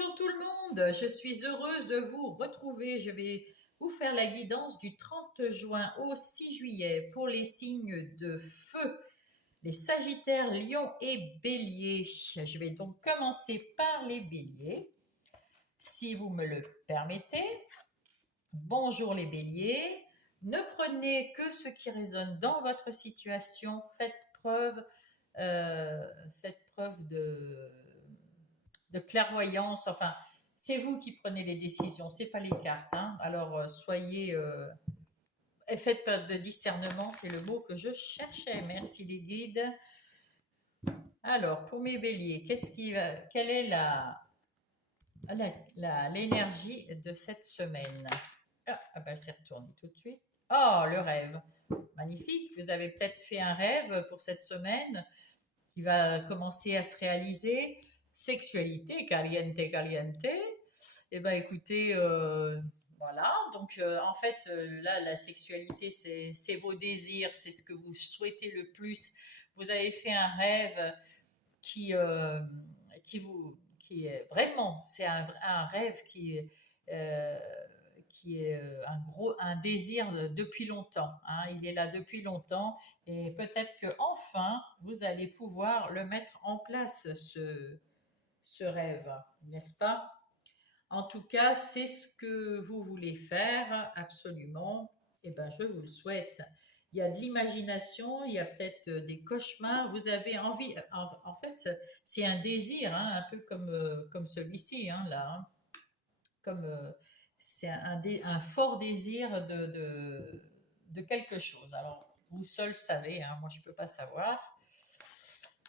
Bonjour tout le monde, je suis heureuse de vous retrouver. Je vais vous faire la guidance du 30 juin au 6 juillet pour les signes de feu, les Sagittaires, Lions et Béliers. Je vais donc commencer par les Béliers, si vous me le permettez. Bonjour les Béliers, ne prenez que ce qui résonne dans votre situation, preuve, euh, faites preuve de clairvoyance. Enfin, c'est vous qui prenez les décisions, c'est pas les cartes, hein. Alors soyez, faites preuve de discernement, c'est le mot que je cherchais. Merci les guides. Alors pour mes béliers, quelle est l'énergie de cette semaine? Elle s'est retournée tout de suite. Oh, le rêve. Magnifique. Vous avez peut-être fait un rêve pour cette semaine qui va commencer à se réaliser. Sexualité, caliente, caliente. Eh bien, écoutez, voilà. Donc, en fait, là, la sexualité, c'est vos désirs, c'est ce que vous souhaitez le plus. Vous avez fait un rêve qui, euh, qui est vraiment, c'est un rêve euh, qui est un désir depuis longtemps, hein. Il est là depuis longtemps et peut-être que enfin vous allez pouvoir le mettre en place, ce rêve, n'est-ce pas? En tout cas, c'est ce que vous voulez faire absolument. Et ben, je vous le souhaite. Il y a de l'imagination, il y a peut-être des cauchemars. Vous avez envie, en fait, c'est un désir, hein, un peu comme celui-ci, hein, là, hein. Comme c'est un fort désir de quelque chose. Alors, vous seul savez, hein, moi je ne peux pas savoir.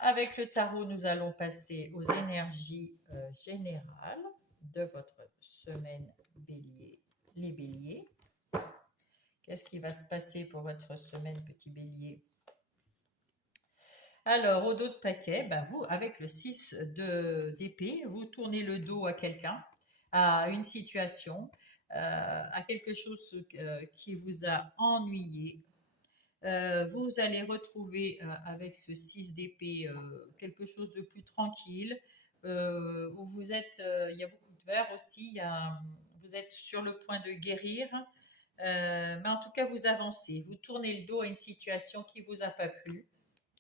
Avec le tarot, nous allons passer aux énergies générales de votre semaine bélier, les béliers. Qu'est-ce qui va se passer pour votre semaine, petit bélier? Alors, au dos de paquet, ben vous, avec le 6 d'épée, vous tournez le dos à quelqu'un, à une situation, à quelque chose qui vous a ennuyé. Vous allez retrouver avec ce 6 d'épée quelque chose de plus tranquille, où vous êtes, il y a beaucoup de verre aussi, vous êtes sur le point de guérir, mais en tout cas vous avancez, vous tournez le dos à une situation qui vous a pas plu,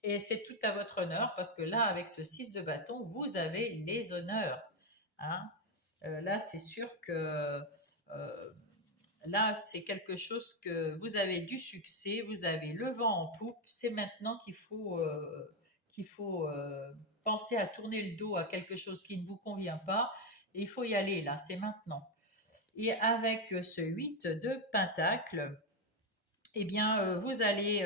et c'est tout à votre honneur, parce que là, avec ce 6 de bâton, vous avez les honneurs, hein. Là, c'est sûr que là, c'est quelque chose que vous avez du succès, vous avez le vent en poupe. C'est maintenant qu'il faut penser à tourner le dos à quelque chose qui ne vous convient pas. Et il faut y aller là, c'est maintenant. Et avec ce 8 de pentacle, eh bien, vous allez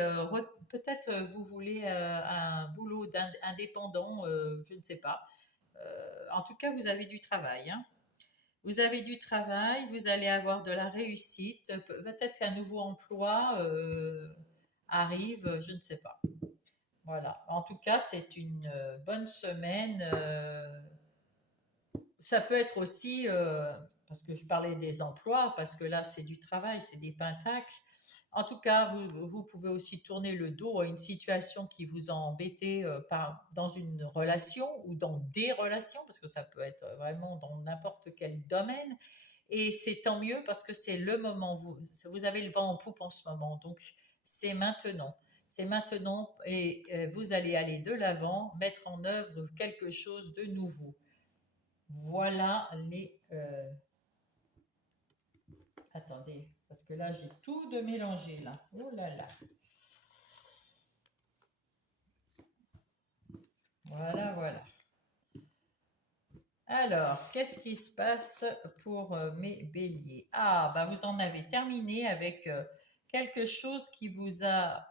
peut-être vous voulez un boulot indépendant, je ne sais pas. En tout cas, vous avez du travail, hein. Vous avez du travail, vous allez avoir de la réussite, peut-être qu'un nouveau emploi arrive, je ne sais pas. Voilà. En tout cas, c'est une bonne semaine. Ça peut être aussi, parce que je parlais des emplois, parce que là, c'est du travail, c'est des pentacles. En tout cas, vous pouvez aussi tourner le dos à une situation qui vous a embêté dans une relation ou dans des relations, parce que ça peut être vraiment dans n'importe quel domaine. Et c'est tant mieux parce que c'est le moment, vous avez le vent en poupe en ce moment, donc c'est maintenant. C'est maintenant et vous allez aller de l'avant, mettre en œuvre quelque chose de nouveau. Voilà les... Attendez, parce que là j'ai tout de mélangé là. Oh là là. Voilà, voilà. Alors, qu'est-ce qui se passe pour mes béliers? Ah, bah vous en avez terminé avec quelque chose qui vous a...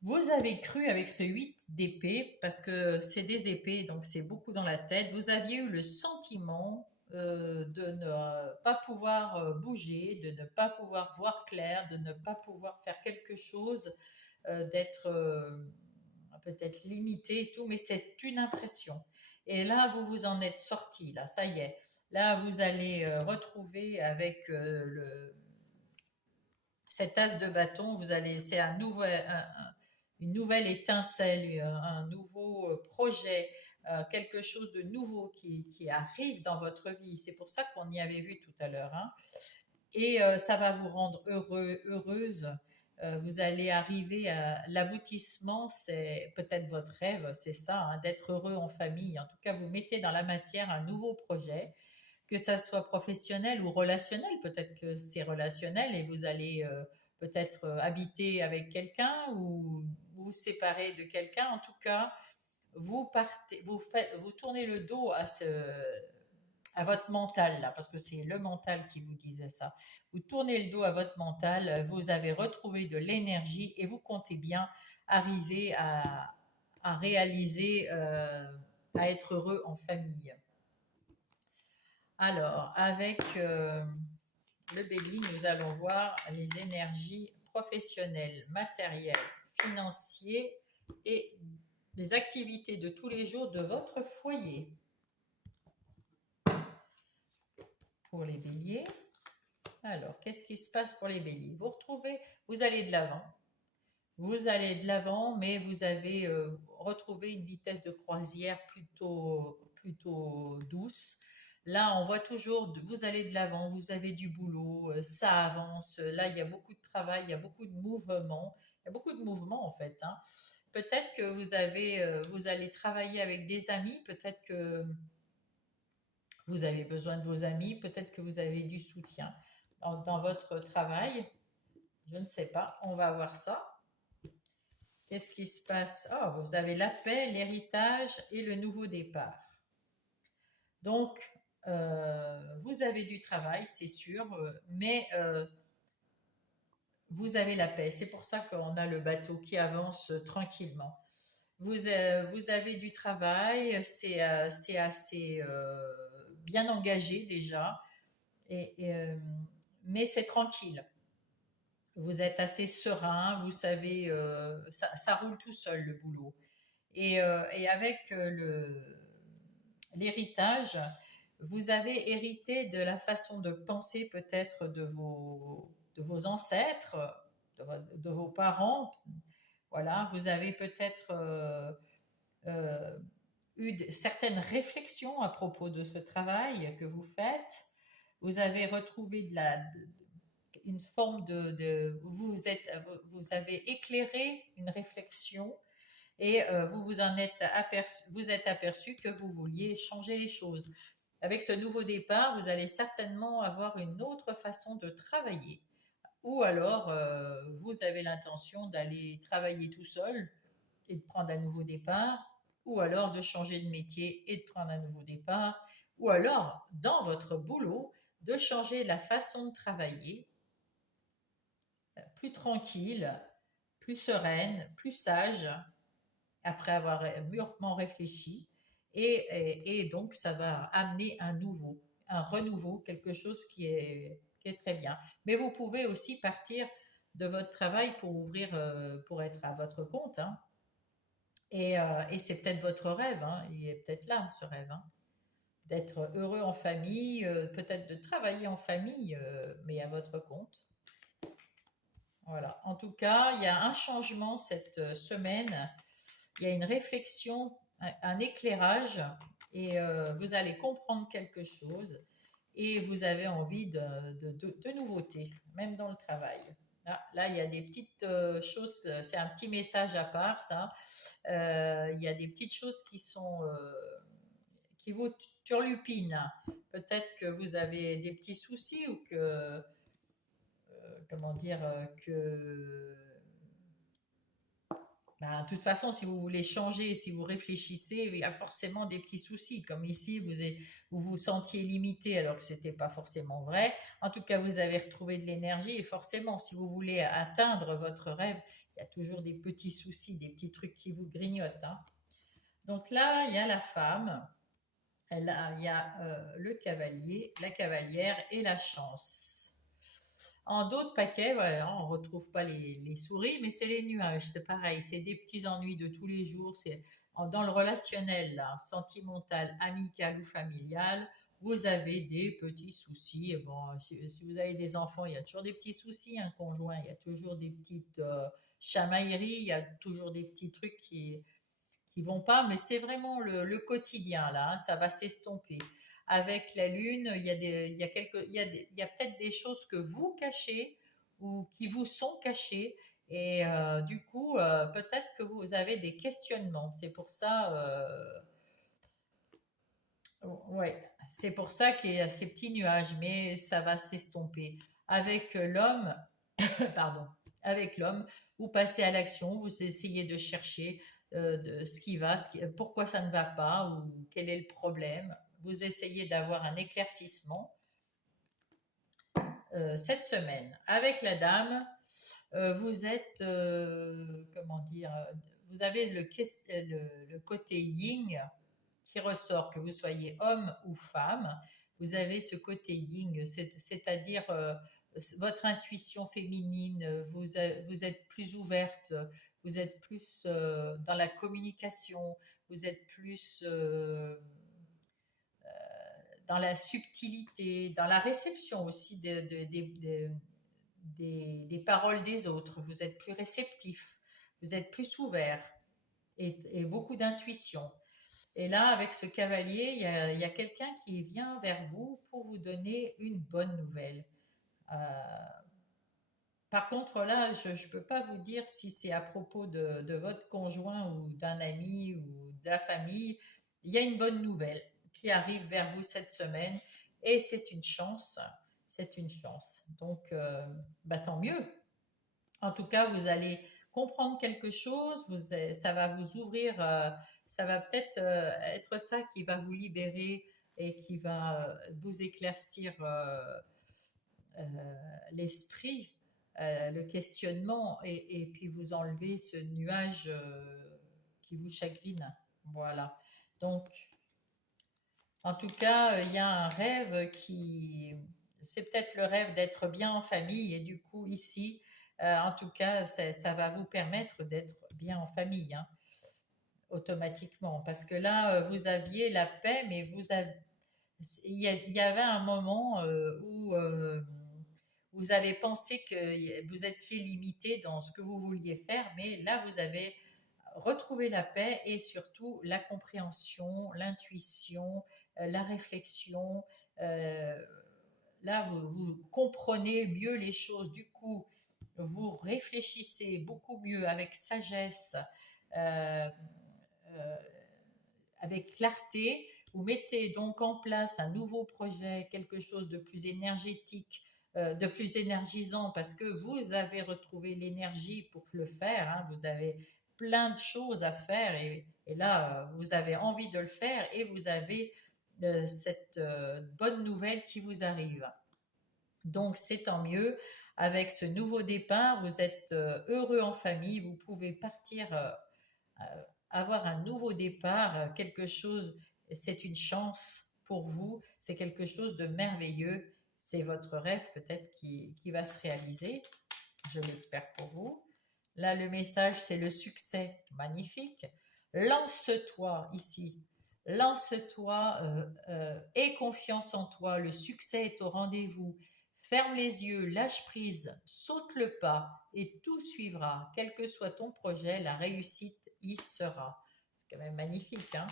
Vous avez cru avec ce 8 d'épée, parce que c'est des épées, donc c'est beaucoup dans la tête. Vous aviez eu le sentiment de ne pas pouvoir bouger, de ne pas pouvoir voir clair, de ne pas pouvoir faire quelque chose, d'être peut-être limité et tout, mais c'est une impression. Et là, vous vous en êtes sorti, là, ça y est. Là, vous allez retrouver avec cet as de bâton, c'est une nouvelle étincelle, un nouveau projet, quelque chose de nouveau qui arrive dans votre vie. C'est pour ça qu'on y avait vu tout à l'heure, hein. Et ça va vous rendre heureux, heureuse. Vous allez arriver à l'aboutissement, c'est peut-être votre rêve, c'est ça, hein, d'être heureux en famille. En tout cas, vous mettez dans la matière un nouveau projet, que ça soit professionnel ou relationnel. Peut-être que c'est relationnel et vous allez peut-être habiter avec quelqu'un ou vous séparer de quelqu'un. En tout cas, vous partez, vous tournez le dos à votre mental là, parce que c'est le mental qui vous disait ça. Vous tournez le dos à votre mental, vous avez retrouvé de l'énergie et vous comptez bien arriver à réaliser, à être heureux en famille. Alors, avec le Bélier, nous allons voir les énergies professionnelles, matérielles, financières et les activités de tous les jours de votre foyer. Pour les béliers, alors qu'est-ce qui se passe pour les béliers? Vous retrouvez, vous allez de l'avant. Vous allez de l'avant, mais vous avez retrouvé une vitesse de croisière plutôt douce. Là, on voit toujours, vous allez de l'avant, vous avez du boulot, ça avance. Là, il y a beaucoup de travail, il y a beaucoup de mouvements. Il y a beaucoup de mouvements en fait, hein. Peut-être que vous allez travailler avec des amis, peut-être que vous avez besoin de vos amis, peut-être que vous avez du soutien dans votre travail. Je ne sais pas, on va voir ça. Qu'est-ce qui se passe? Oh, vous avez la paix, l'héritage et le nouveau départ. Donc, vous avez du travail, c'est sûr, mais vous avez la paix. C'est pour ça qu'on a le bateau qui avance tranquillement. Vous avez du travail, c'est assez bien engagé déjà, mais c'est tranquille. Vous êtes assez serein, vous savez, ça roule tout seul le boulot. Et avec l'héritage, vous avez hérité de la façon de penser peut-être de vos ancêtres, de vos parents. Voilà, vous avez peut-être eu certaines réflexions à propos de ce travail que vous faites. Vous avez retrouvé une forme vous avez éclairé une réflexion et vous êtes aperçu que vous vouliez changer les choses. Avec ce nouveau départ, vous allez certainement avoir une autre façon de travailler. Ou alors, vous avez l'intention d'aller travailler tout seul et de prendre un nouveau départ, ou alors de changer de métier et de prendre un nouveau départ, ou alors, dans votre boulot, de changer la façon de travailler, plus tranquille, plus sereine, plus sage, après avoir mûrement réfléchi. Et donc, ça va amener un renouveau, quelque chose qui est très bien. Mais vous pouvez aussi partir de votre travail pour pour être à votre compte, hein. Et c'est peut-être votre rêve, hein. Il est peut-être là, ce rêve, hein. D'être heureux en famille, peut-être de travailler en famille, mais à votre compte. Voilà. En tout cas, il y a un changement cette semaine. Il y a une réflexion, un éclairage, et vous allez comprendre quelque chose, et vous avez envie de nouveautés, même dans le travail. Là, il y a des petites choses, c'est un petit message à part, ça. Il y a des petites choses qui vous turlupinent. Peut-être que vous avez des petits soucis ou comment dire, que ben, de toute façon, si vous voulez changer, si vous réfléchissez, il y a forcément des petits soucis. Comme ici, vous vous sentiez limité alors que ce n'était pas forcément vrai. En tout cas, vous avez retrouvé de l'énergie et forcément, si vous voulez atteindre votre rêve, il y a toujours des petits soucis, des petits trucs qui vous grignotent, hein. Donc là, il y a la femme, il y a le cavalier, la cavalière et la chance. En d'autres paquets, voilà, on ne retrouve pas les souris, mais c'est les nuages. C'est pareil, c'est des petits ennuis de tous les jours. C'est dans le relationnel, là, sentimental, amical ou familial, vous avez des petits soucis. Et bon, si vous avez des enfants, il y a toujours des petits soucis. Un conjoint, il y a toujours des petites chamailleries, il y a toujours des petits trucs qui vont pas, mais c'est vraiment le quotidien là, hein, ça va s'estomper. Avec la lune, il y a il y a peut-être des choses que vous cachez ou qui vous sont cachées et du coup, peut-être que vous avez des questionnements. C'est pour ça, ouais, c'est pour ça qu'il y a ces petits nuages, mais ça va s'estomper. Avec l'homme, pardon, avec l'homme, vous passez à l'action, vous essayez de chercher ce qui va, pourquoi ça ne va pas ou quel est le problème. Vous essayez d'avoir un éclaircissement cette semaine. Avec la dame, vous êtes, comment dire, vous avez le côté yin qui ressort, que vous soyez homme ou femme, vous avez ce côté yin, c'est-à-dire votre intuition féminine, vous êtes plus ouverte, vous êtes plus dans la communication, vous êtes plus dans la subtilité, dans la réception aussi des paroles des autres, vous êtes plus réceptif, vous êtes plus ouvert et beaucoup d'intuition. Et là, avec ce cavalier, il y a quelqu'un qui vient vers vous pour vous donner une bonne nouvelle. Euh, Par contre, là, je ne peux pas vous dire si c'est à propos de votre conjoint ou d'un ami ou de la famille. Il y a une bonne nouvelle qui arrive vers vous cette semaine et c'est une chance. C'est une chance. Donc, bah, tant mieux. En tout cas, vous allez comprendre quelque chose, ça va vous ouvrir, ça va peut-être être ça qui va vous libérer et qui va vous éclaircir euh, l'esprit, le questionnement et puis vous enlever ce nuage qui vous chagrine. Voilà. Donc, en tout cas, il y a un rêve qui... C'est peut-être le rêve d'être bien en famille et du coup, ici, en tout cas, ça va vous permettre d'être bien en famille, hein, automatiquement. Parce que là, vous aviez la paix, mais il y avait un moment où vous avez pensé que vous étiez limité dans ce que vous vouliez faire, mais là, vous avez retrouvé la paix et surtout la compréhension, l'intuition, la réflexion. euh, Là, vous comprenez mieux les choses. Du coup, vous réfléchissez beaucoup mieux avec sagesse, euh, euh, avec clarté. Vous mettez donc en place un nouveau projet, quelque chose de plus énergétique, de plus énergisant, parce que vous avez retrouvé l'énergie pour le faire. Hein. Vous avez plein de choses à faire et là, vous avez envie de le faire et vous avez cette bonne nouvelle qui vous arrive. Donc, c'est tant mieux. Avec ce nouveau départ, vous êtes heureux en famille, vous pouvez partir, avoir un nouveau départ, quelque chose, c'est une chance pour vous, c'est quelque chose de merveilleux. C'est votre rêve peut-être qui va se réaliser, je l'espère pour vous. Là, le message, c'est le succès. Magnifique. Lance-toi ici. Lance-toi, aie confiance en toi. Le succès est au rendez-vous. Ferme les yeux, lâche prise, saute le pas et tout suivra. Quel que soit ton projet, la réussite y sera. C'est quand même magnifique, hein?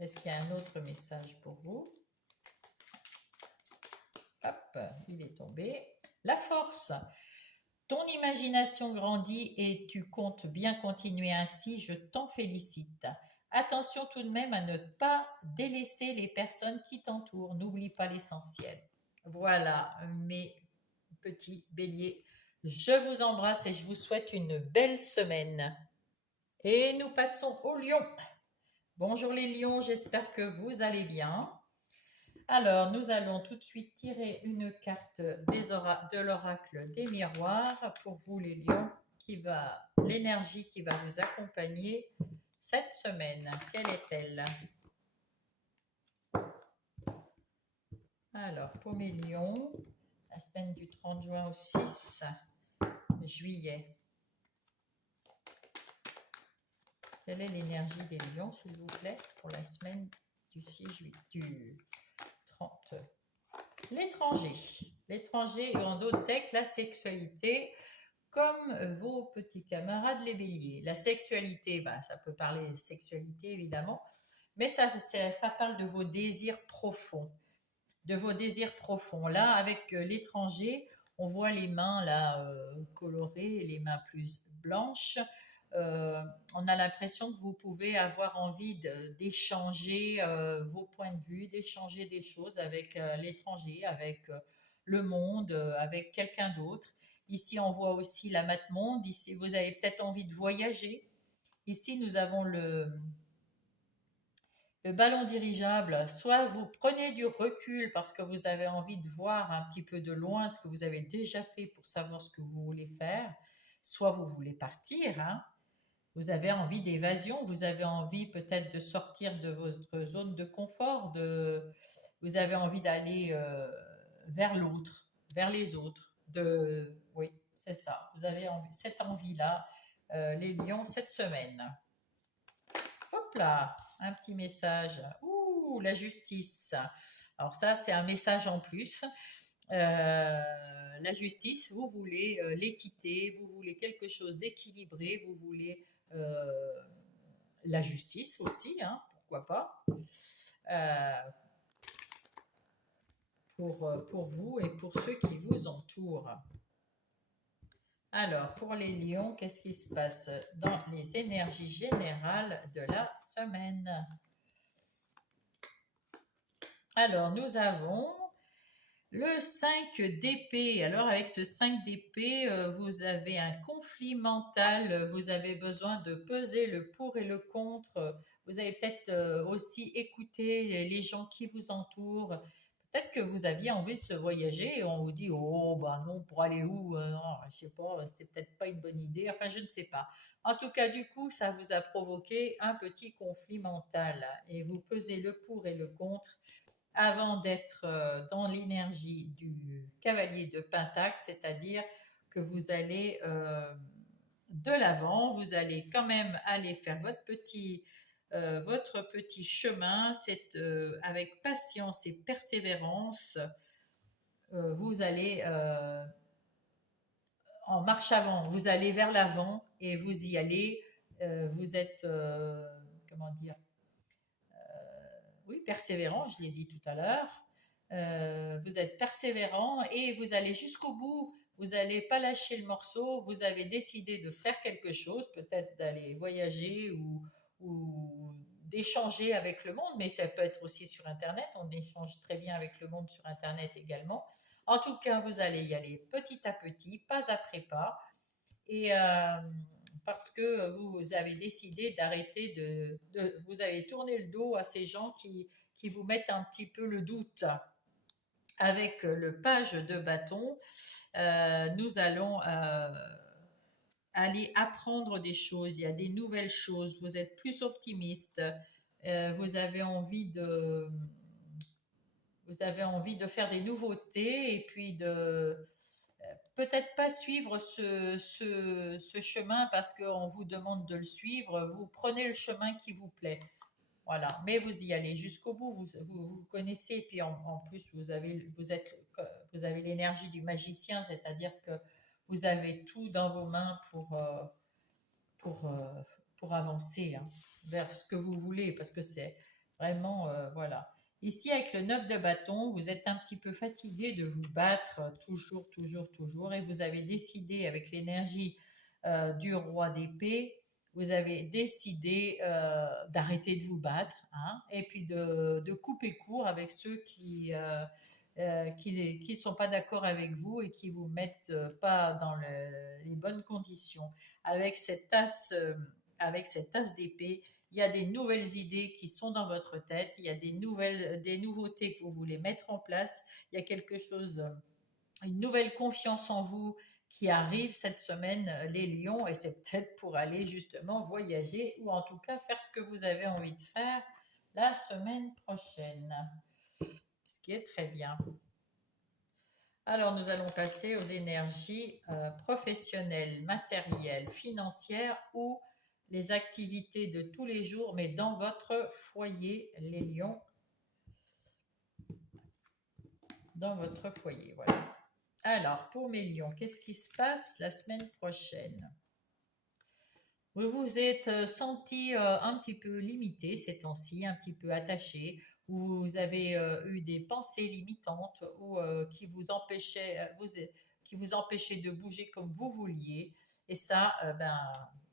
Est-ce qu'il y a un autre message pour vous? Hop, il est tombé. La force. Ton imagination grandit et tu comptes bien continuer ainsi, je t'en félicite. Attention tout de même à ne pas délaisser les personnes qui t'entourent, n'oublie pas l'essentiel. Voilà, mes petits béliers, je vous embrasse et je vous souhaite une belle semaine. Et nous passons aux lions. Bonjour les lions, j'espère que vous allez bien. Alors, nous allons tout de suite tirer une carte de l'oracle des miroirs pour vous les lions, l'énergie qui va vous accompagner cette semaine. Quelle est-elle? Alors, pour mes lions, la semaine du 30 juin au 6 juillet. Quelle est l'énergie des lions, s'il vous plaît, pour la semaine du 6 juillet, du 30? L'étranger. L'étranger et en d'autres decks, la sexualité. comme vos petits camarades les béliers. La sexualité, bah, ça peut parler de sexualité évidemment, mais ça parle de vos désirs profonds. De vos désirs profonds. Là, avec l'étranger, on voit les mains là colorées, les mains plus blanches. Euh, on a l'impression que vous pouvez avoir envie d'échanger vos points de vue, d'échanger des choses avec l'étranger, avec le monde, avec quelqu'un d'autre. Ici, on voit aussi la mate monde. Ici, vous avez peut-être envie de voyager. Ici, nous avons le ballon dirigeable. Soit vous prenez du recul parce que vous avez envie de voir un petit peu de loin ce que vous avez déjà fait pour savoir ce que vous voulez faire. Soit vous voulez partir, hein. Vous avez envie d'évasion, vous avez envie peut-être de sortir de votre zone de confort, vous avez envie d'aller vers l'autre, vers les autres. Oui, c'est ça. Vous avez cette envie-là, les lions, cette semaine. Hop là, un petit message. Ouh, la justice. Alors ça, c'est un message en plus. La justice, vous voulez l'équité, vous voulez quelque chose d'équilibré, vous voulez la justice aussi, hein, pourquoi pas, euh, pour vous et pour ceux qui vous entourent. Alors, pour les lions, qu'est-ce qui se passe dans les énergies générales de la semaine? Alors, nous avons le 5 d'épée. Alors, avec ce 5 d'épée, vous avez un conflit mental, vous avez besoin de peser le pour et le contre. Vous avez peut-être aussi écouté les gens qui vous entourent. Peut-être que vous aviez envie de se voyager et on vous dit, oh, bah non, pour aller où? Non, je sais pas, c'est peut-être pas une bonne idée. Enfin, je ne sais pas. En tout cas, du coup, ça vous a provoqué un petit conflit mental et vous pesez le pour et le contre avant d'être dans l'énergie du cavalier de Pentacle, c'est-à-dire que vous allez de l'avant, vous allez quand même aller faire votre petit chemin, c'est avec patience et persévérance, vous allez en marche avant, vous allez vers l'avant et vous y allez, vous êtes, comment dire, oui, persévérant, je l'ai dit tout à l'heure. Vous êtes persévérant et vous allez jusqu'au bout. Vous n'allez pas lâcher le morceau. Vous avez décidé de faire quelque chose, peut-être d'aller voyager ou d'échanger avec le monde, mais ça peut être aussi sur Internet. On échange très bien avec le monde sur Internet également. En tout cas, vous allez y aller petit à petit, pas après pas. Et parce que vous avez décidé d'arrêter vous avez tourné le dos à ces gens qui vous mettent un petit peu le doute. Avec le page de bâton, nous allons aller apprendre des choses. Il y a des nouvelles choses. Vous êtes plus optimiste. Vous avez envie de faire des nouveautés et puis de peut-être pas suivre ce chemin parce qu'on vous demande de le suivre. Vous prenez le chemin qui vous plaît. Voilà, mais vous y allez jusqu'au bout, vous connaissez, et puis en plus vous avez l'énergie du magicien, c'est-à-dire que vous avez tout dans vos mains pour, euh, pour avancer hein, vers ce que vous voulez, parce que c'est vraiment, voilà. Ici, avec le 9 de bâton, vous êtes un petit peu fatigué de vous battre toujours, toujours, toujours, et vous avez décidé avec l'énergie du roi d'épée, vous avez décidé d'arrêter de vous battre hein, et puis de couper court avec ceux qui ne sont pas d'accord avec vous et qui vous mettent pas dans les bonnes conditions. Avec avec cette as d'épée, il y a des nouvelles idées qui sont dans votre tête, il y a des nouveautés que vous voulez mettre en place, il y a quelque chose, une nouvelle confiance en vous qui arrive cette semaine, les lions, et c'est peut-être pour aller justement voyager ou en tout cas faire ce que vous avez envie de faire la semaine prochaine. Ce qui est très bien. Alors, nous allons passer aux énergies professionnelles, matérielles, financières ou les activités de tous les jours, mais dans votre foyer, les lions, dans votre foyer, voilà. Alors, pour mes lions, qu'est-ce qui se passe la semaine prochaine? Vous vous êtes senti un petit peu limité ces temps-ci, un petit peu attaché, ou vous avez eu des pensées limitantes ou qui vous empêchaient de bouger comme vous vouliez. Et ça,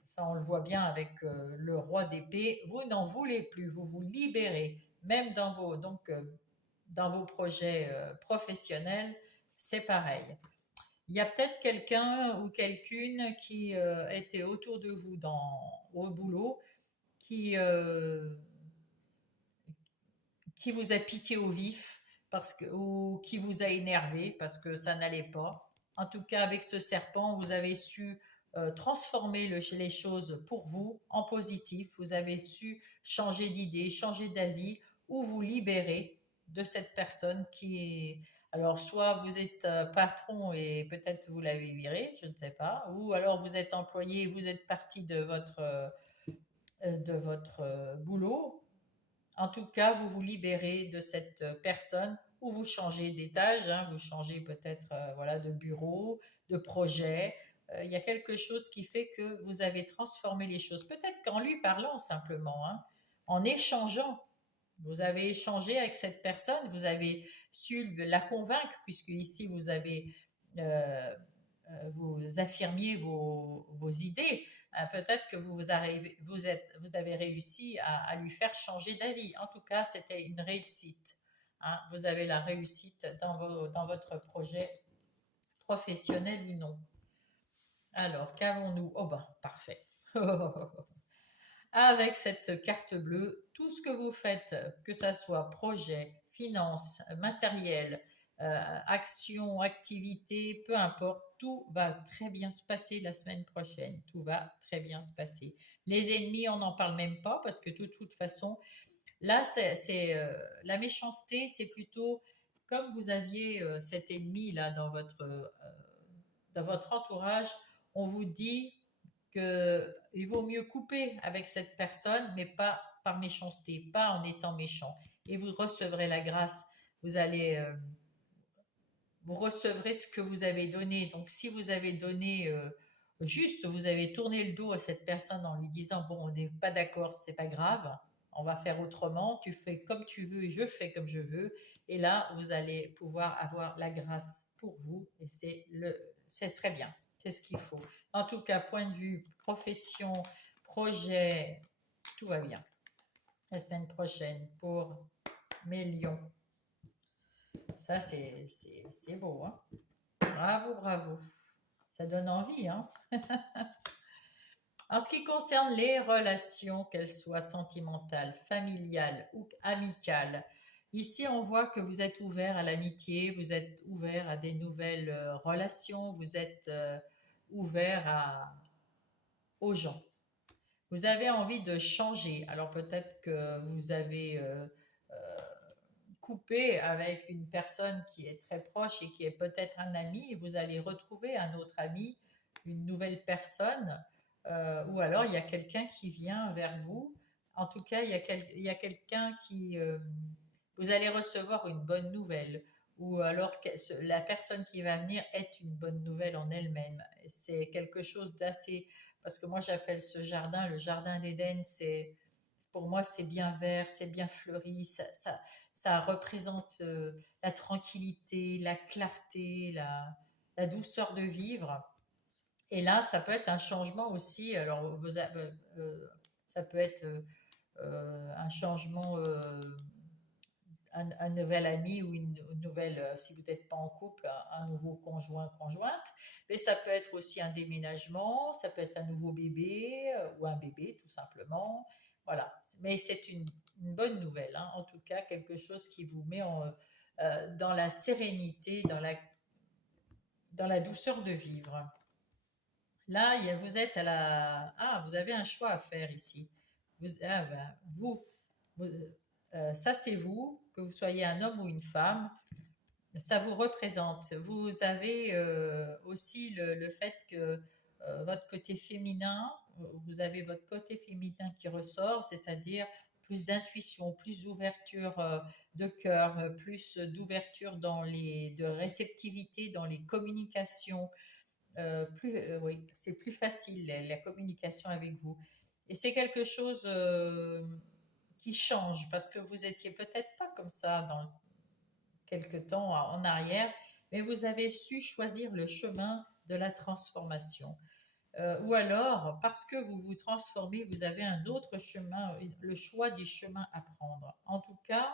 ça on le voit bien avec le roi d'épée. Vous n'en voulez plus, vous vous libérez, même dans vos projets professionnels, c'est pareil. Il y a peut-être quelqu'un ou quelqu'une qui était autour de vous au boulot, qui, euh, qui vous a piqué au vif ou qui vous a énervé parce que ça n'allait pas. En tout cas, avec ce serpent, vous avez su transformer les choses pour vous en positif. Vous avez su changer d'idée, changer d'avis ou vous libérer de cette personne qui est... Alors, soit vous êtes patron et peut-être vous l'avez viré, je ne sais pas, ou alors vous êtes employé, vous êtes parti de votre boulot. En tout cas, vous vous libérez de cette personne ou vous changez d'étage, hein, vous changez peut-être voilà, de bureau, de projet. Il y a quelque chose qui fait que vous avez transformé les choses. Peut-être qu'en lui parlant simplement, hein, en échangeant. Vous avez échangé avec cette personne, vous avez su la convaincre, puisque ici vous affirmiez vos idées. Peut-être que vous avez réussi à lui faire changer d'avis. En tout cas, c'était une réussite. Hein. Vous avez la réussite dans votre projet professionnel ou non. Alors, qu'avons-nous? Oh ben, parfait. Avec cette carte bleue, tout ce que vous faites, que ce soit projet, finance, matériel, action, activité, peu importe, tout va très bien se passer la semaine prochaine. Tout va très bien se passer. Les ennemis, on n'en parle même pas parce que de toute façon, là, la méchanceté, c'est plutôt comme vous aviez cet ennemi là dans votre entourage, on vous dit qu'il vaut mieux couper avec cette personne, mais pas par méchanceté, pas en étant méchant. Et vous recevrez la grâce. Vous allez, vous recevrez ce que vous avez donné. Donc, si vous avez donné juste, vous avez tourné le dos à cette personne en lui disant bon, on n'est pas d'accord, c'est pas grave, on va faire autrement. Tu fais comme tu veux et je fais comme je veux. Et là, vous allez pouvoir avoir la grâce pour vous. Et c'est très bien. C'est ce qu'il faut. En tout cas, point de vue profession, projet, tout va bien. La semaine prochaine pour mes lions. Ça, c'est beau, hein? Bravo, bravo. Ça donne envie, hein? En ce qui concerne les relations, qu'elles soient sentimentales, familiales ou amicales, ici on voit que vous êtes ouvert à l'amitié, vous êtes ouvert à des nouvelles relations, vous êtes ouvert aux gens. Vous avez envie de changer. Alors peut-être que vous avez coupé avec une personne qui est très proche et qui est peut-être un ami, et vous allez retrouver un autre ami, une nouvelle personne, ou alors il y a quelqu'un qui vient vers vous. En tout cas, il y a quelqu'un qui... vous allez recevoir une bonne nouvelle, ou alors la personne qui va venir est une bonne nouvelle en elle-même. C'est quelque chose d'assez... Parce que moi j'appelle ce jardin le jardin d'Éden, pour moi c'est bien vert, c'est bien fleuri, ça représente la tranquillité, la clarté, la douceur de vivre. Et là, ça peut être un changement aussi. Alors, ça peut être un changement, un nouvel ami ou une nouvelle, si vous n'êtes pas en couple, un nouveau conjoint, conjointe. Mais ça peut être aussi un déménagement, ça peut être un nouveau bébé ou un bébé, tout simplement. Voilà. Mais c'est une bonne nouvelle, hein. En tout cas, quelque chose qui vous met dans la sérénité, dans la douceur de vivre. Là, vous êtes à la... Ah, vous avez un choix à faire ici. Vous, vous, ça c'est vous, que vous soyez un homme ou une femme, ça vous représente. Vous avez aussi le fait que votre côté féminin, vous avez votre côté féminin qui ressort, c'est-à-dire plus d'intuition, plus d'ouverture de cœur, plus d'ouverture de réceptivité dans les communications. Oui, c'est plus facile la communication avec vous. Et c'est quelque chose qui change parce que vous étiez peut-être pas comme ça dans quelque temps en arrière, mais vous avez su choisir le chemin de la transformation. Ou alors, parce que vous vous transformez, vous avez un autre chemin, le choix du chemin à prendre. En tout cas,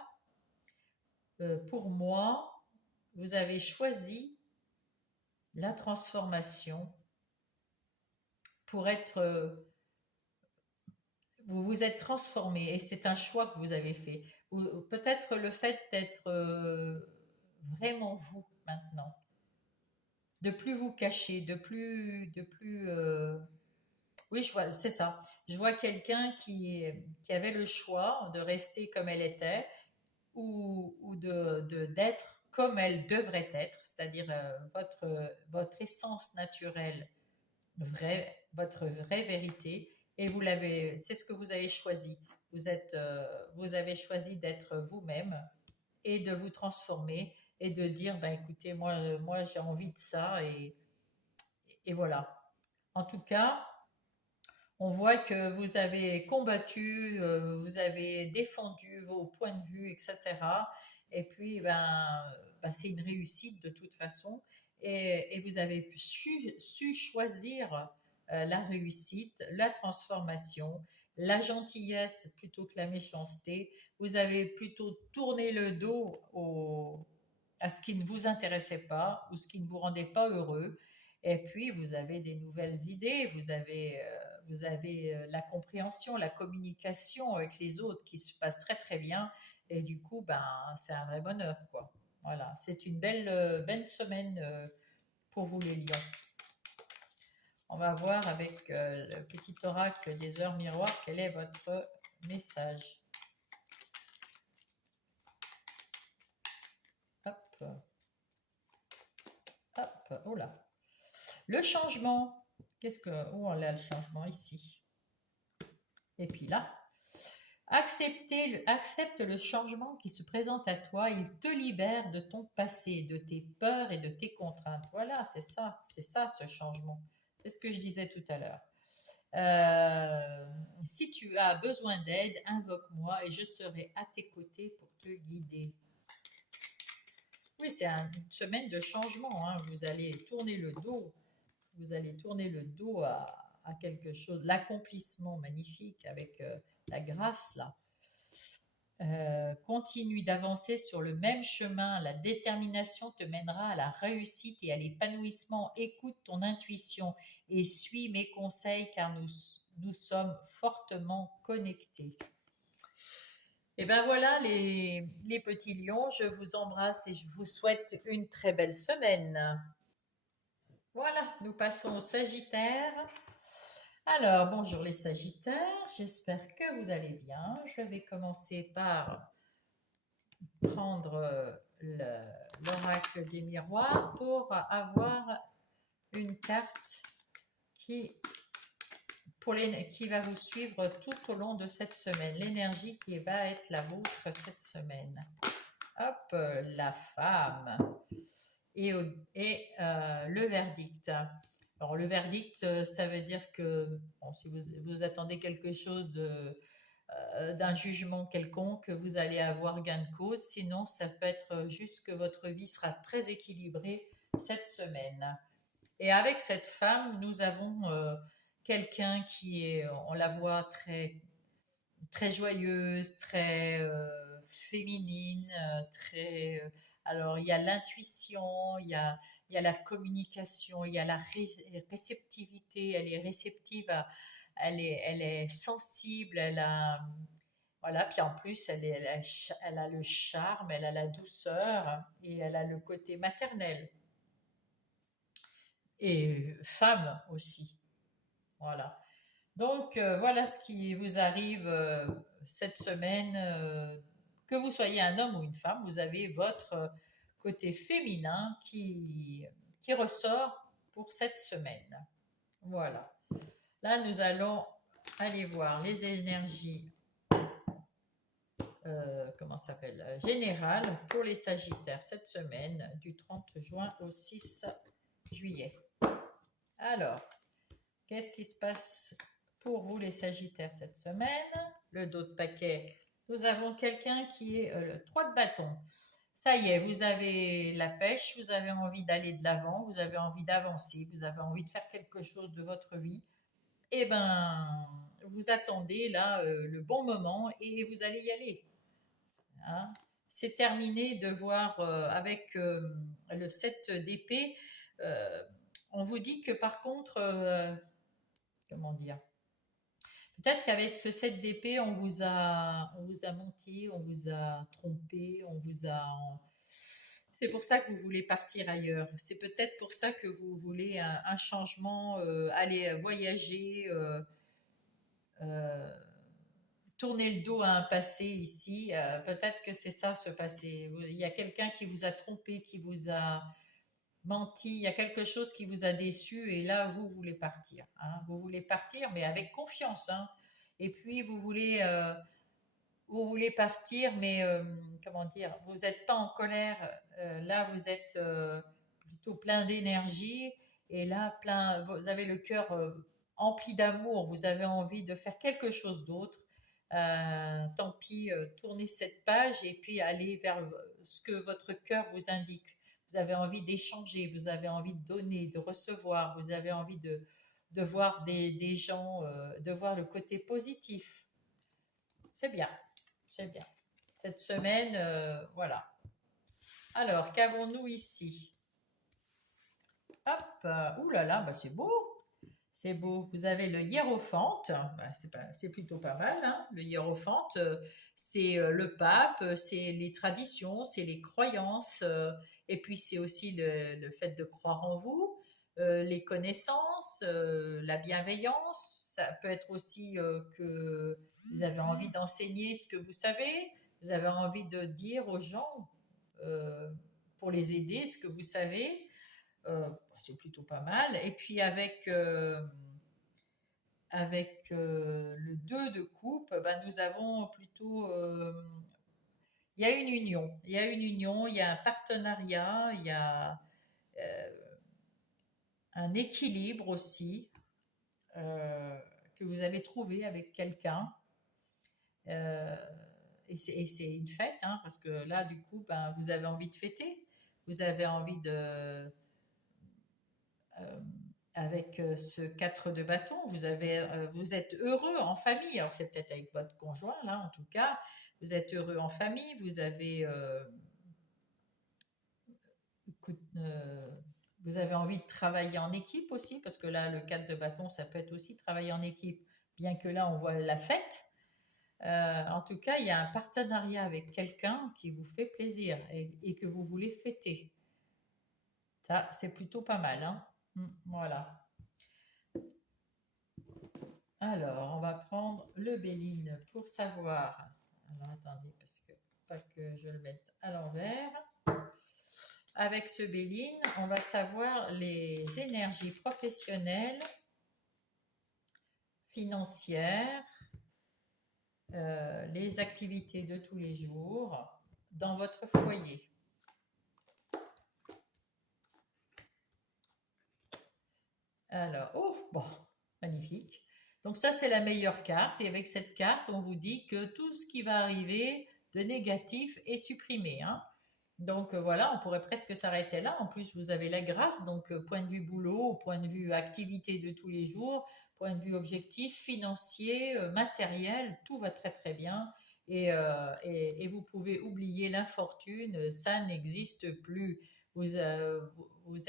pour moi, vous avez choisi la transformation pour être... vous vous êtes transformé et c'est un choix que vous avez fait. Ou peut-être le fait d'être vraiment vous maintenant, de plus vous cacher, oui, je vois, c'est ça. Je vois quelqu'un qui avait le choix de rester comme elle était ou d'être comme elle devrait être, c'est-à-dire votre essence naturelle, votre vraie vérité, et c'est ce que vous avez choisi. Vous avez choisi d'être vous-même et de vous transformer et de dire, ben écoutez, moi j'ai envie de ça et voilà. En tout cas, on voit que vous avez combattu, vous avez défendu vos points de vue, etc. Et puis, ben, c'est une réussite de toute façon. Et vous avez su choisir la réussite, la transformation, la gentillesse plutôt que la méchanceté. Vous avez plutôt tourné le dos à ce qui ne vous intéressait pas ou ce qui ne vous rendait pas heureux. Et puis, vous avez des nouvelles idées, vous avez la compréhension, la communication avec les autres qui se passe très très bien. Et du coup, ben, c'est un vrai bonheur, quoi. Voilà, c'est une belle semaine pour vous les lions. On va voir avec le petit oracle des heures miroirs quel est votre message. Hop, hop, oh là. Le changement. Où on a le changement ici? Et puis là, accepte le changement qui se présente à toi. Il te libère de ton passé, de tes peurs et de tes contraintes. Voilà, c'est ça ce changement. C'est ce que je disais tout à l'heure. Si tu as besoin d'aide, invoque-moi et je serai à tes côtés pour te guider. Oui, c'est une semaine de changement, hein. Vous allez tourner le dos. Vous allez tourner le dos à quelque chose. L'accomplissement magnifique avec la grâce là. Continue d'avancer sur le même chemin. La détermination te mènera à la réussite et à l'épanouissement. Écoute ton intuition et suis mes conseils car nous sommes fortement connectés. Et ben voilà les petits lions, je vous embrasse et je vous souhaite une très belle semaine. Voilà, nous passons au Sagittaire. Alors, bonjour les Sagittaires, j'espère que vous allez bien. Je vais commencer par prendre l'oracle des miroirs pour avoir une carte qui va vous suivre tout au long de cette semaine. L'énergie qui va être la vôtre cette semaine. Hop, la femme et le verdict. Alors le verdict, ça veut dire que bon, si vous attendez quelque chose d'un jugement quelconque, vous allez avoir gain de cause. Sinon, ça peut être juste que votre vie sera très équilibrée cette semaine. Et avec cette femme, nous avons quelqu'un on la voit très, très joyeuse, très féminine, alors, il y a l'intuition, il y a la communication, il y a la réceptivité. Elle est réceptive, elle est sensible, voilà. Puis en plus, elle a le charme, elle a la douceur et elle a le côté maternel. Et femme aussi. Voilà. Donc, voilà ce qui vous arrive cette semaine. Que vous soyez un homme ou une femme, vous avez votre côté féminin qui ressort pour cette semaine. Voilà. Là, nous allons aller voir les énergies comment ça s'appelle, générale pour les Sagittaires cette semaine du 30 juin au 6 juillet. Alors, qu'est-ce qui se passe pour vous les Sagittaires cette semaine? Le dos de paquet, nous avons quelqu'un qui est le 3 de bâton. Ça y est, vous avez la pêche, vous avez envie d'aller de l'avant, vous avez envie d'avancer, vous avez envie de faire quelque chose de votre vie. Eh ben, vous attendez là le bon moment et vous allez y aller. Hein. C'est terminé de voir avec le 7 d'épée. euh, on vous dit que par contre, comment dire, peut-être qu'avec ce 7 d'épée, on vous a menti, on vous a trompé, on vous a. C'est pour ça que vous voulez partir ailleurs. C'est peut-être pour ça que vous voulez un changement, aller voyager, euh, tourner le dos à un passé ici. Peut-être que c'est ça ce passé. Il y a quelqu'un qui vous a trompé, qui vous a menti, il y a quelque chose qui vous a déçu et là, vous voulez partir. Hein. Vous voulez partir, mais avec confiance. Hein. Et puis, vous voulez partir, mais comment dire, vous n'êtes pas en colère. Là, vous êtes plutôt plein d'énergie. Et là, vous avez le cœur empli d'amour. Vous avez envie de faire quelque chose d'autre. Tant pis, tournez cette page et puis allez vers ce que votre cœur vous indique. Vous avez envie d'échanger, vous avez envie de donner, de recevoir, vous avez envie de voir des gens, de voir le côté positif. C'est bien, c'est bien. Cette semaine, voilà. Alors, qu'avons-nous ici? Hop, ouh là là, bah c'est beau. C'est beau. Vous avez le hiérophante. Bah, c'est plutôt pas mal. Hein. Le hiérophante, c'est le pape, c'est les traditions, c'est les croyances. Et puis, c'est aussi le fait de croire en vous, les connaissances, la bienveillance. Ça peut être aussi que vous avez envie d'enseigner ce que vous savez. Vous avez envie de dire aux gens, euh, pour les aider, ce que vous savez. C'est plutôt pas mal. Et puis avec le 2 de coupe, ben, nous avons plutôt... il y a une union. Il y a une union, il y a un partenariat, il y a euh, un équilibre aussi euh, que vous avez trouvé avec quelqu'un. Euh, et c'est une fête, hein, parce que là, du coup, ben, vous avez envie de fêter. Vous avez envie de, euh, avec ce 4 de bâton, vous êtes heureux en famille. Alors c'est peut-être avec votre conjoint, là en tout cas. Vous êtes heureux en famille, vous avez envie de travailler en équipe aussi, parce que là, le 4 de bâton, ça peut être aussi travailler en équipe, bien que là, on voit la fête. En tout cas, il y a un partenariat avec quelqu'un qui vous fait plaisir et que vous voulez fêter. Ça, c'est plutôt pas mal. Hein. Voilà. Alors, on va prendre le Béline pour savoir. Alors, attendez, parce que pas que je le mette à l'envers. Avec ce Béline, on va savoir les énergies professionnelles, financières, les activités de tous les jours dans votre foyer. Alors, oh, bon, magnifique. Donc ça, c'est la meilleure carte. Et avec cette carte, on vous dit que tout ce qui va arriver de négatif est supprimé. Hein. Donc voilà, on pourrait presque s'arrêter là. En plus, vous avez la grâce. Donc point de vue boulot, point de vue activité de tous les jours, point de vue objectif, financier, matériel, tout va très très bien. Et vous pouvez oublier l'infortune, ça n'existe plus. Vous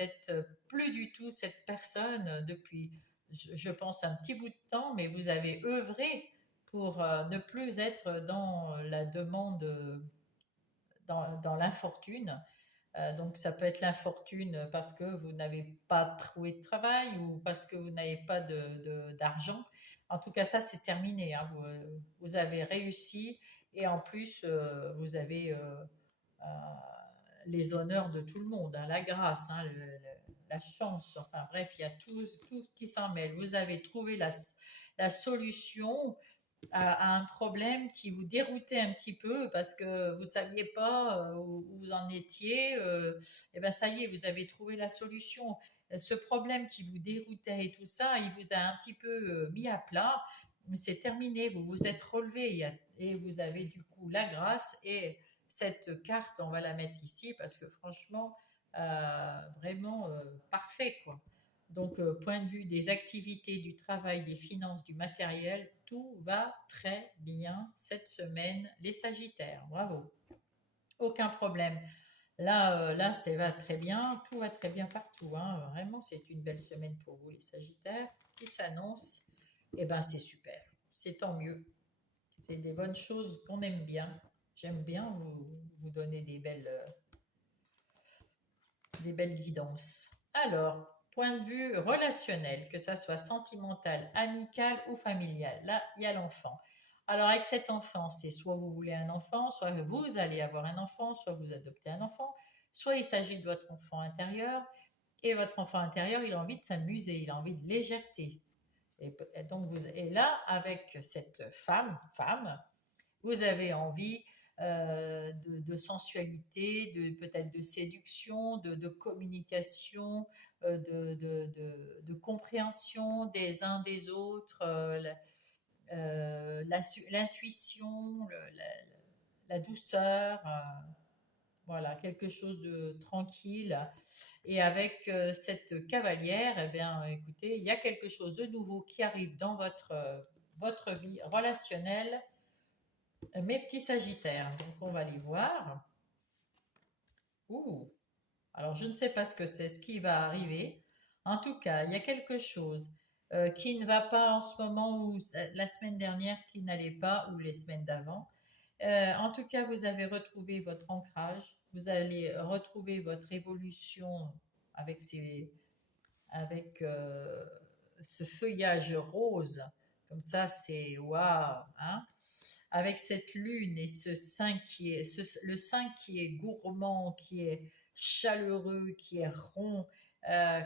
êtes plus du tout cette personne depuis, je pense, un petit bout de temps, mais vous avez œuvré pour ne plus être dans la demande, dans l'infortune. Donc ça peut être l'infortune parce que vous n'avez pas trouvé de travail ou parce que vous n'avez pas d'argent. En tout cas, ça, c'est terminé. Hein. Vous avez réussi et en plus, vous avez les honneurs de tout le monde, hein, la grâce, hein, la chance, enfin bref, il y a tout qui s'en mêle. Vous avez trouvé la solution à un problème qui vous déroutait un petit peu parce que vous ne saviez pas où vous en étiez, et ben ça y est, vous avez trouvé la solution. Ce problème qui vous déroutait et tout ça, il vous a un petit peu mis à plat, mais c'est terminé, vous vous êtes relevé et vous avez du coup la grâce et cette carte, on va la mettre ici parce que franchement, vraiment parfait quoi. Donc, point de vue des activités, du travail, des finances, du matériel, tout va très bien cette semaine, les Sagittaires. Bravo. Aucun problème. Là, ça va très bien. Tout va très bien partout, hein. Vraiment, c'est une belle semaine pour vous, les Sagittaires, qui s'annonce. Eh ben, c'est super. C'est tant mieux. C'est des bonnes choses qu'on aime bien. J'aime bien vous donner des belles guidances. Alors, point de vue relationnel, que ça soit sentimental, amical ou familial, là, il y a l'enfant. Alors, avec cet enfant, c'est soit vous voulez un enfant, soit vous allez avoir un enfant, soit vous adoptez un enfant, soit il s'agit de votre enfant intérieur, et votre enfant intérieur, il a envie de s'amuser, il a envie de légèreté. Et là, avec cette femme, vous avez envie de sensualité, peut-être de séduction, de communication, de compréhension des uns des autres, l'intuition, la douceur, voilà, quelque chose de tranquille. Et avec cette cavalière, eh bien, écoutez, il y a quelque chose de nouveau qui arrive dans votre vie relationnelle, mes petits sagittaires. Donc, on va les voir. Ouh, alors je ne sais pas ce qui va arriver. En tout cas, il y a quelque chose qui ne va pas en ce moment ou la semaine dernière qui n'allait pas ou les semaines d'avant. En tout cas, vous avez retrouvé votre ancrage. Vous allez retrouver votre évolution avec, avec ce feuillage rose. Comme ça, c'est waouh, hein? Avec cette lune et ce sein le sein qui est gourmand, qui est chaleureux, qui est rond,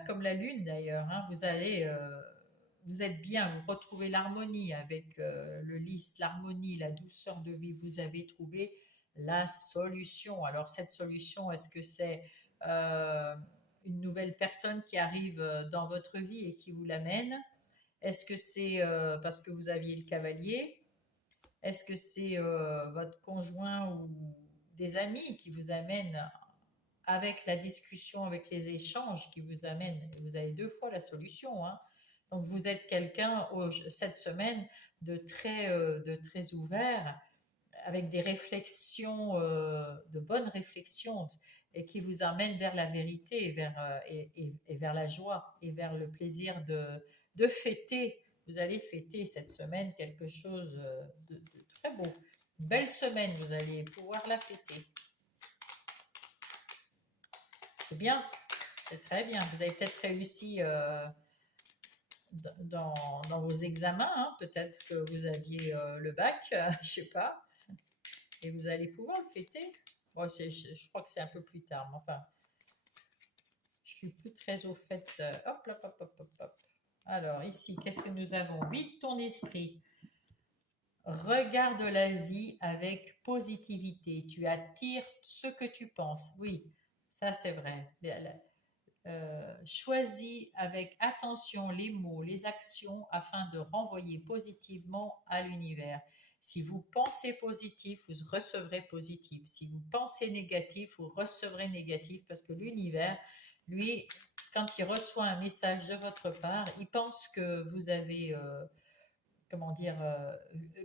comme la lune d'ailleurs, hein, vous êtes bien, vous retrouvez l'harmonie avec le lys, l'harmonie, la douceur de vie, vous avez trouvé la solution. Alors cette solution, est-ce que c'est euh, une nouvelle personne qui arrive dans votre vie et qui vous l'amène? Est-ce que c'est parce que vous aviez le cavalier? Est-ce que c'est votre conjoint ou des amis qui vous amènent avec la discussion, avec les échanges qui vous amènent? Vous avez deux fois la solution, hein. Donc vous êtes quelqu'un cette semaine de très ouvert, avec des réflexions, de bonnes réflexions, et qui vous amènent vers la vérité et vers la joie et vers le plaisir de fêter. Vous allez fêter cette semaine quelque chose de très beau. Une belle semaine, vous allez pouvoir la fêter. C'est bien, c'est très bien. Vous avez peut-être réussi dans vos examens, hein. Peut-être que vous aviez le bac, je sais pas, et vous allez pouvoir le fêter. Bon, je crois que c'est un peu plus tard, mais enfin, je suis plus très au fait. Hop, hop, hop, hop, hop, hop. Alors, ici, qu'est-ce que nous avons? Vide ton esprit. Regarde la vie avec positivité. Tu attires ce que tu penses. Oui, ça c'est vrai. Choisis avec attention les mots, les actions afin de renvoyer positivement à l'univers. Si vous pensez positif, vous recevrez positif. Si vous pensez négatif, vous recevrez négatif parce que l'univers, lui, quand il reçoit un message de votre part, il pense que vous avez, comment dire,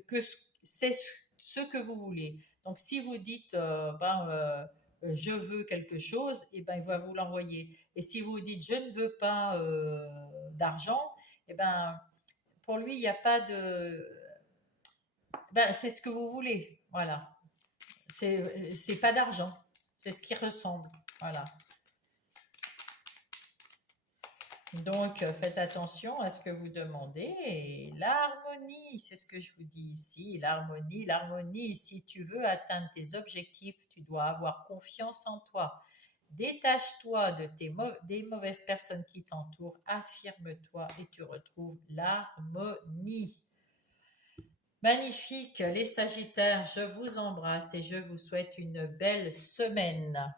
que c'est ce que vous voulez. Donc si vous dites, je veux quelque chose, et ben il va vous l'envoyer. Et si vous dites je ne veux pas d'argent, et ben pour lui il n'y a pas de, ben c'est ce que vous voulez, voilà. C'est pas d'argent, c'est ce qui ressemble, voilà. Donc, faites attention à ce que vous demandez. Et l'harmonie, c'est ce que je vous dis ici, l'harmonie, si tu veux atteindre tes objectifs, tu dois avoir confiance en toi. Détache-toi des mauvaises personnes qui t'entourent, affirme-toi et tu retrouves l'harmonie. Magnifique, les Sagittaires, je vous embrasse et je vous souhaite une belle semaine.